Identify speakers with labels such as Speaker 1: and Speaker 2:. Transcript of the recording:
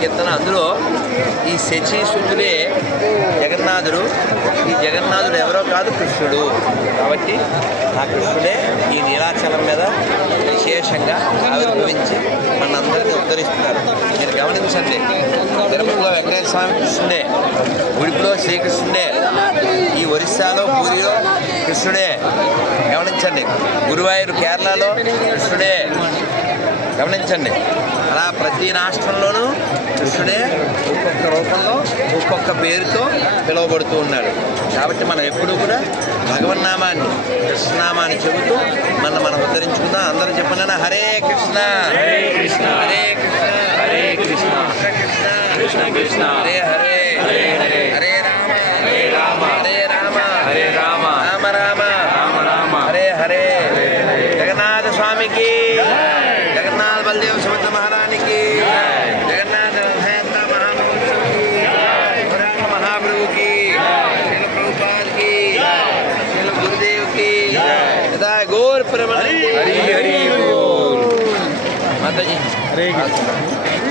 Speaker 1: కీర్తన. అందులో ఈ శచీసుతుడే జగన్నాథుడు. ఈ జగన్నాథుడు ఎవరో కాదు కృష్ణుడు. కాబట్టి ఆ కృష్ణుడే ఈ నీలాచలం మీద విశేషంగా ఆవిర్భవించి మనందరినీ ఉద్ధరిస్తున్నారు. మీరు గమనించండి తిరుమలలో వెంకటేశ్వర స్వామి కృష్ణుడే గుడిపులో శ్రీకృష్ణుడే ఈ ఒరిస్సాలో పూరిలో కృష్ణుడే. గమనించండి గురువాయూరు కేరళలో కృష్ణుడే. గమనించండి అలా ప్రతి రాష్ట్రంలోనూ కృష్ణుడే ఒక్కొక్క రూపంలో ఒక్కొక్క పేరుతో పిలువబడుతూ ఉన్నాడు. కాబట్టి మనం ఎప్పుడూ కూడా భగవన్నామాన్ని కృష్ణనామాన్ని చెబుతూ మనం మనం ఉద్ధరించుకుందాం. అందరూ చెప్పండి హరే కృష్ణ.
Speaker 2: హరే కృష్ణ.
Speaker 1: హరే కృష్ణ.
Speaker 2: హరే కృష్ణ.
Speaker 1: కృష్ణ
Speaker 2: కృష్ణ. కృష్ణ
Speaker 1: హరే హరే.
Speaker 2: హరే హరే.
Speaker 1: హరే రామ.
Speaker 2: హరే రామ.
Speaker 1: హరే రామ.
Speaker 2: హరే రామ.
Speaker 1: రామ రామ.
Speaker 2: రామ రామ.
Speaker 1: హరే హరే. జగన్నాథ స్వామికి. kepada Hari. Hari
Speaker 2: Hari. Hari. Hari.
Speaker 1: Hari